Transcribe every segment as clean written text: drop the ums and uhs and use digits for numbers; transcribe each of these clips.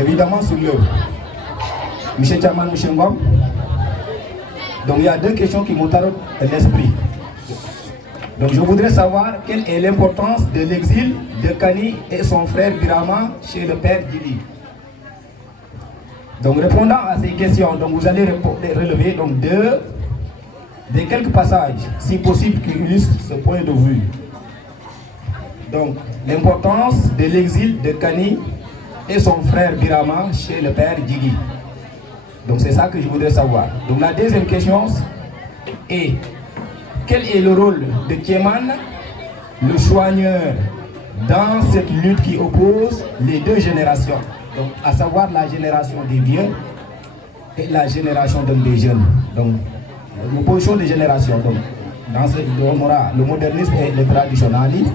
évidemment sur l'œuvre. Monsieur Chaman, Monsieur Ngom. Donc il y a deux questions qui m'ont taraudé l'esprit. Donc je voudrais savoir quelle est l'importance de l'exil de Kani et son frère Birama chez le père Djili. Donc répondant à ces questions, donc vous allez relever donc des quelques passages, si possible, qui illustrent ce point de vue. Donc l'importance de l'exil de Kani et son frère Birama chez le père Djili. Donc c'est ça que je voudrais savoir. Donc la deuxième question est: quel est le rôle de Tieman, le soigneur, dans cette lutte qui oppose les deux générations, donc à savoir la génération des vieux et la génération des jeunes. Donc l'opposition des générations. Donc dans ce, on aura le modernisme et le traditionnalisme.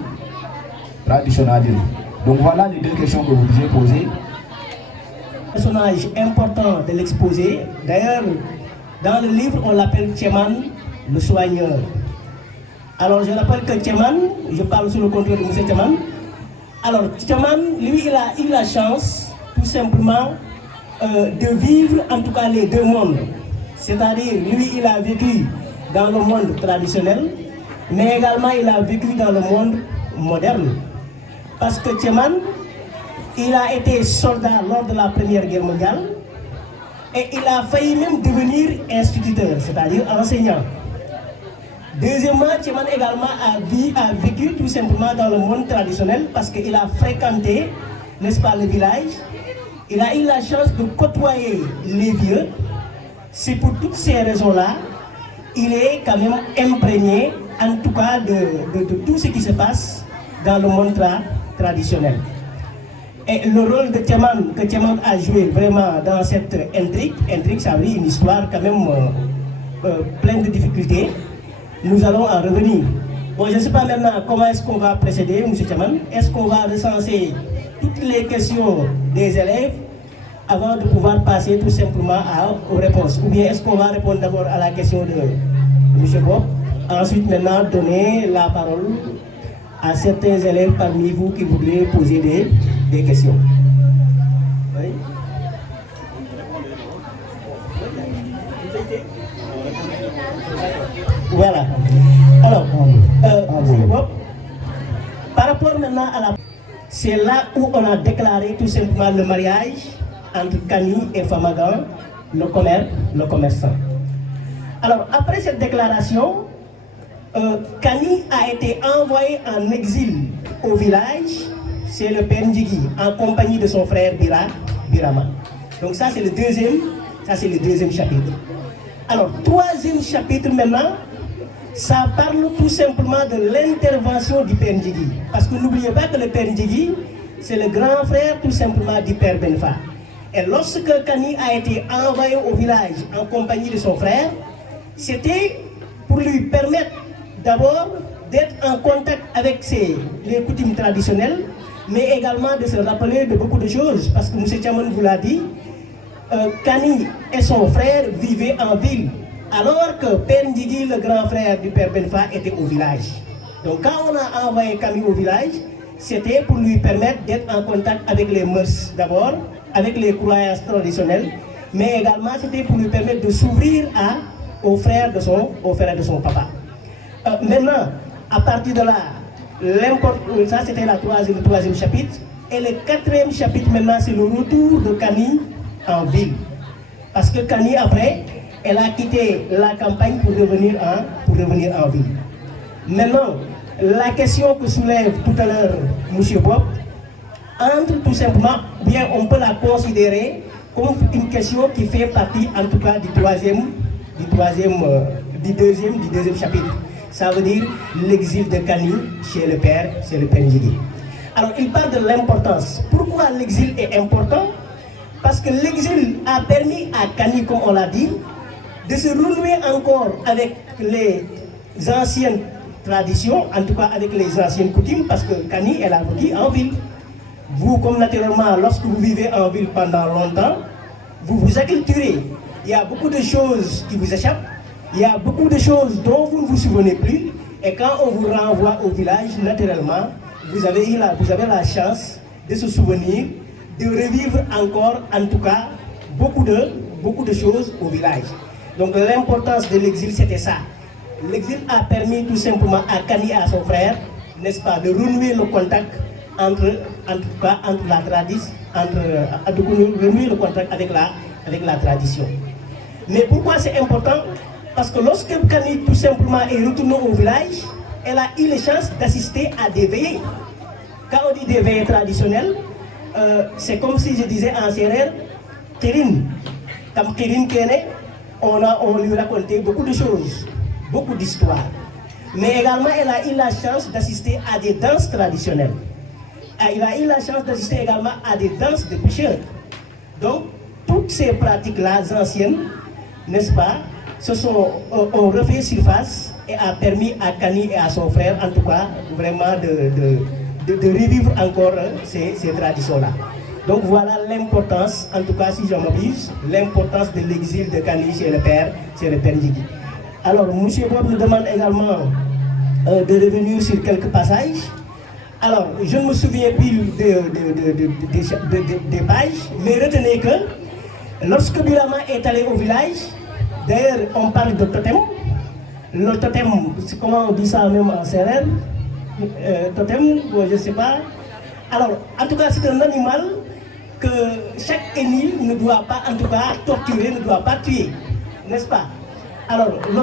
Donc voilà les deux questions que vous devez poser. Personnage important de l'exposé. D'ailleurs, dans le livre, on l'appelle Tieman, le soigneur. Alors, je rappelle que Tieman, je parle sous le contrôle de M. Tieman. Alors, Tieman, lui, il a eu la chance, tout simplement, de vivre, en tout cas, les deux mondes. C'est-à-dire, lui, il a vécu dans le monde traditionnel, mais également, il a vécu dans le monde moderne. Parce que Tieman, il a été soldat lors de la Première Guerre mondiale et il a failli même devenir instituteur, c'est-à-dire enseignant. Deuxièmement, Tieman également a vécu tout simplement dans le monde traditionnel parce qu'il a fréquenté, n'est-ce pas, le village. Il a eu la chance de côtoyer les vieux. C'est pour toutes ces raisons-là, il est quand même imprégné, en tout cas, de tout ce qui se passe dans le monde traditionnel. Et le rôle de Tieman, que Tieman a joué vraiment dans cette intrigue, ça veut dire une histoire quand même pleine de difficultés, nous allons en revenir. Bon, je ne sais pas maintenant comment est-ce qu'on va procéder, M. Tieman. Est-ce qu'on va recenser toutes les questions des élèves avant de pouvoir passer tout simplement aux réponses? Ou bien est-ce qu'on va répondre d'abord à la question de M. Bob, ensuite maintenant donner la parole à certains élèves parmi vous qui voudraient poser des questions. Oui. Voilà. Alors, par rapport maintenant à la... C'est là où on a déclaré tout simplement le mariage entre Kani et Famagan, le commerçant. Alors, après cette déclaration, Kani a été envoyé en exil au village, c'est le père Ndjigi, en compagnie de son frère Birama. Donc ça c'est le deuxième chapitre. Alors, troisième chapitre maintenant, ça parle tout simplement de l'intervention du père Ndjigi. Parce que n'oubliez pas que le père Ndjigi, c'est le grand frère tout simplement du père Benfa. Et lorsque Kani a été envoyé au village en compagnie de son frère, c'était pour lui permettre d'abord d'être en contact avec les coutumes traditionnelles, mais également de se rappeler de beaucoup de choses. Parce que M. Tieman vous l'a dit, Kani et son frère vivaient en ville, alors que Père Ndjigi, le grand frère du père Benfa, était au village. Donc quand on a envoyé Kani au village, c'était pour lui permettre d'être en contact avec les mœurs d'abord, avec les croyances traditionnelles, mais également c'était pour lui permettre de s'ouvrir au frère de son papa. Maintenant, à partir de là, ça c'était le troisième chapitre. Et le quatrième chapitre maintenant, c'est le retour de Kani en ville. Parce que Kani, après, elle a quitté la campagne pour revenir en ville. Maintenant, la question que soulève tout à l'heure M. Bob, entre tout simplement, bien on peut la considérer comme une question qui fait partie en tout cas du deuxième chapitre. Ça veut dire l'exil de Kani chez le père Ndjigi. Alors il parle de l'importance. Pourquoi l'exil est important? Parce que l'exil a permis à Kani, comme on l'a dit, de se renouer encore avec les anciennes traditions, en tout cas avec les anciennes coutumes, parce que Kani, elle a vécu en ville. Vous, comme naturellement, lorsque vous vivez en ville pendant longtemps, vous vous acculturez. Il y a beaucoup de choses qui vous échappent. Il y a beaucoup de choses dont vous ne vous souvenez plus. Et quand on vous renvoie au village, naturellement, vous avez la chance de se souvenir de revivre encore, en tout cas, beaucoup de choses au village. Donc l'importance de l'exil, c'était ça. L'exil a permis tout simplement à Kani et à son frère, n'est-ce pas, de renouer le contact entre la tradition, renouer le contact avec la tradition. Mais pourquoi c'est important? Parce que lorsque Kani tout simplement est retournée au village, elle a eu la chance d'assister à des veillées. Quand on dit des veillées traditionnelles, c'est comme si je disais en sérère, Kérin. Comme Kérin Kéné, on lui racontait beaucoup de choses, beaucoup d'histoires. Mais également, elle a eu la chance d'assister à des danses traditionnelles. Elle a eu la chance d'assister également à des danses de pêcheurs. Donc, toutes ces pratiques-là anciennes, n'est-ce pas, ont refait surface et a permis à Kani et à son frère, en tout cas, vraiment de revivre encore ces traditions-là. Donc voilà l'importance, en tout cas si je m'abuse, l'importance de l'exil de Kani chez le père Ndjigi. Alors, M. Bob nous demande également de revenir sur quelques passages. Alors, je ne me souviens plus des pages, mais retenez que lorsque Birama est allé au village, d'ailleurs on parle de totem. Le totem, c'est comment on dit ça même en sérère, totem, je ne sais pas. Alors, en tout cas, c'est un animal que chaque ennemi ne doit pas, en tout cas, torturer, ne doit pas tuer, n'est-ce pas? Alors, le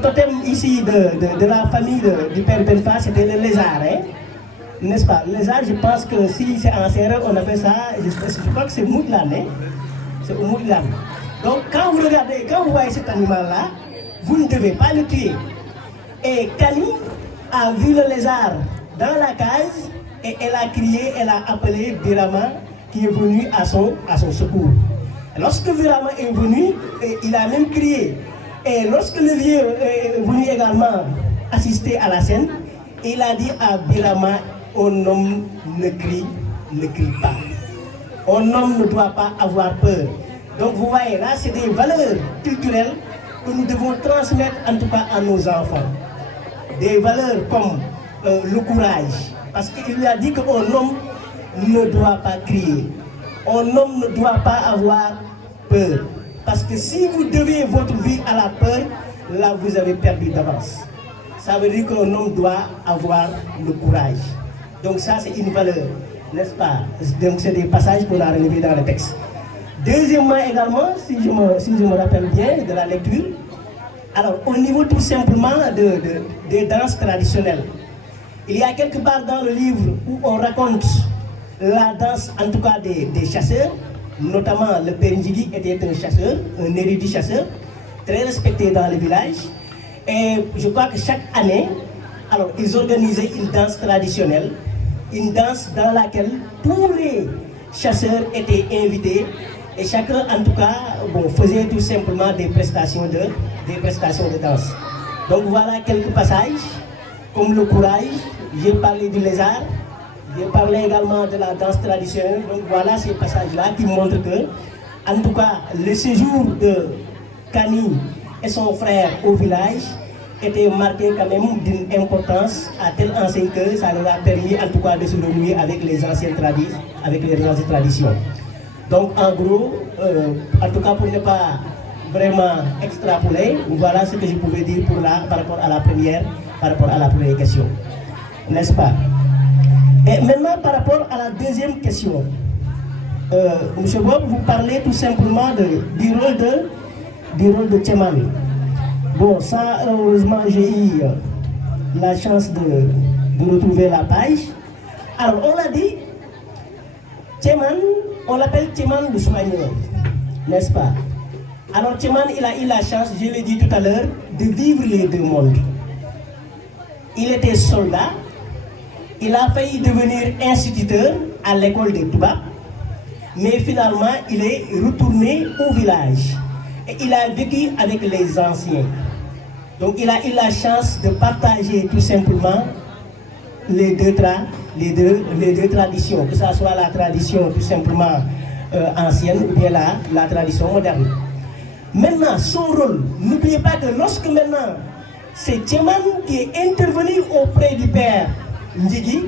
totem ici de la famille du père Benfa, c'était le lézard, hein? N'est-ce pas? Le lézard, je pense que si c'est en sérère, on appelle ça, je crois que c'est Moudlan, hein? C'est Moudlan. Donc, quand vous regardez, quand vous voyez cet animal-là, vous ne devez pas le tuer. Et Kani a vu le lézard dans la case et elle a crié, elle a appelé Birama qui est venu à son secours. Lorsque Birama est venu, il a même crié. Et lorsque le vieux est venu également assister à la scène, il a dit à Birama, un homme ne crie pas. Un homme ne doit pas avoir peur. Donc vous voyez, là c'est des valeurs culturelles que nous devons transmettre en tout cas à nos enfants. Des valeurs comme le courage. Parce qu'il lui a dit qu'un homme ne doit pas crier. Un homme ne doit pas avoir peur. Parce que si vous devez votre vie à la peur, là vous avez perdu d'avance. Ça veut dire qu'un homme doit avoir le courage. Donc ça c'est une valeur, n'est-ce pas? Donc c'est des passages qu'on a relevés dans le texte. Deuxièmement également, si je me rappelle bien de la lecture, alors au niveau tout simplement des danses traditionnelles, il y a quelque part dans le livre où on raconte la danse en tout cas des chasseurs, notamment le père Ndjigi était un chasseur, un érudit chasseur, très respecté dans le village. Et je crois que chaque année, alors ils organisaient une danse traditionnelle, une danse dans laquelle tous les chasseurs étaient invités. Et chacun, en tout cas, faisait tout simplement des prestations de danse. Donc voilà quelques passages, comme le courage, j'ai parlé du lézard, j'ai parlé également de la danse traditionnelle. Donc voilà ces passages-là qui montrent que, en tout cas, le séjour de Kani et son frère au village était marqué quand même d'une importance à telle enseigne que ça leur a permis, en tout cas, de se renouer avec les anciennes traditions. Donc en gros, en tout cas pour ne pas vraiment extrapoler, voilà ce que je pouvais dire par rapport à la première question. N'est-ce pas? Et maintenant par rapport à la deuxième question, M. Bob, vous parlez tout simplement du rôle de Tcheman. Bon, ça heureusement j'ai eu la chance de retrouver la page. Alors on l'a dit, Tcheman, on l'appelle Tcheman le soigneur, n'est-ce pas? Alors Tcheman, il a eu la chance, je l'ai dit tout à l'heure, de vivre les deux mondes. Il était soldat, il a failli devenir instituteur à l'école de Touba, mais finalement il est retourné au village et il a vécu avec les anciens. Donc il a eu la chance de partager tout simplement les deux traditions, que ce soit la tradition tout simplement ancienne ou bien la tradition moderne. Maintenant, son rôle, n'oubliez pas que lorsque maintenant c'est Tcheman qui est intervenu auprès du père Ndjigi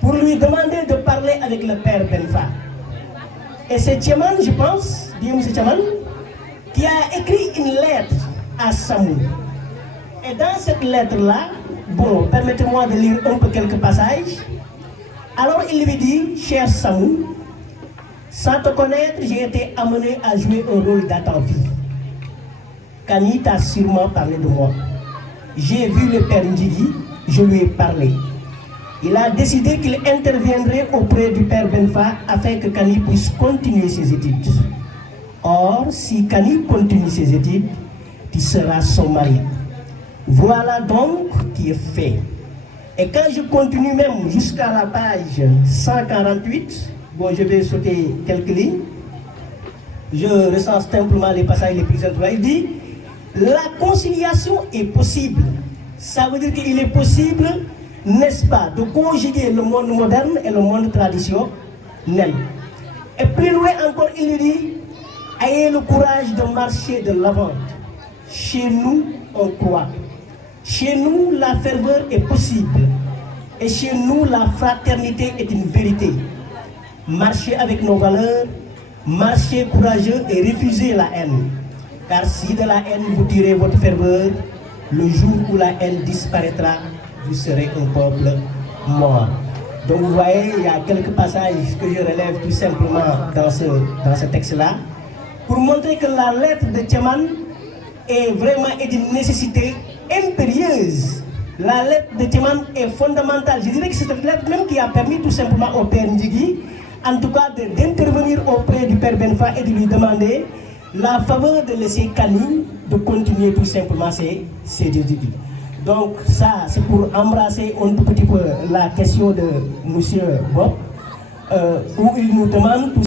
pour lui demander de parler avec le père Benfa. Et c'est Tcheman, je pense, dit M. Tcheman, qui a écrit une lettre à Samou. Et dans cette lettre-là, bon, permettez-moi de lire un peu quelques passages. Alors il lui dit, cher Samou, sans te connaître, j'ai été amené à jouer un rôle d'attendri. Kani t'a sûrement parlé de moi. J'ai vu le père Ndjigi, je lui ai parlé. Il a décidé qu'il interviendrait auprès du père Benfa afin que Kani puisse continuer ses études. Or, si Kani continue ses études, tu seras son mari. Voilà donc qui est fait. Et quand je continue même jusqu'à la page 148, bon, je vais sauter quelques lignes. Je recense simplement les passages les plus importants. Il dit, la conciliation est possible. Ça veut dire qu'il est possible, n'est-ce pas, de conjuguer le monde moderne et le monde traditionnel. Et plus loin encore, il lui dit, ayez le courage de marcher de l'avant. Chez nous, on croit. Chez nous, la ferveur est possible. Et chez nous, la fraternité est une vérité. Marchez avec nos valeurs, marchez courageux et refusez la haine. Car si de la haine vous tirez votre ferveur, le jour où la haine disparaîtra, vous serez un peuple mort. Donc vous voyez, il y a quelques passages que je relève tout simplement dans ce texte-là, pour montrer que la lettre de Tcheman est vraiment d'une nécessité impérieuse. La lettre de Tcheman est fondamentale. Je dirais que c'est cette lettre même qui a permis tout simplement au père Ndjigi, en tout cas d'intervenir auprès du père Benfa et de lui demander la faveur de laisser Kani de continuer tout simplement ses études. Donc ça, c'est pour embrasser un tout petit peu la question de M. Bob, où il nous demande